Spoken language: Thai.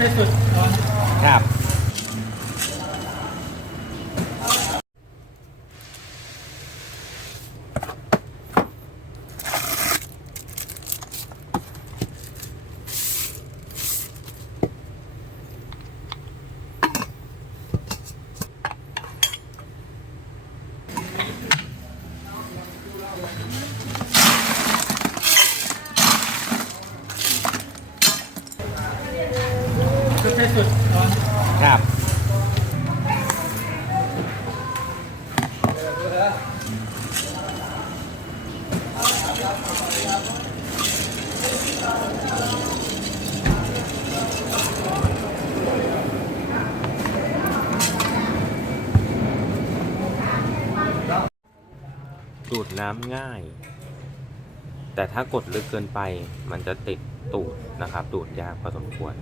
ที่สุดครับ ที่สุดนครับดูดน้ำง่าย แต่ถ้ากดลึกเกินไปมันจะติดตูดนะครับ ดูดยากพอสมควร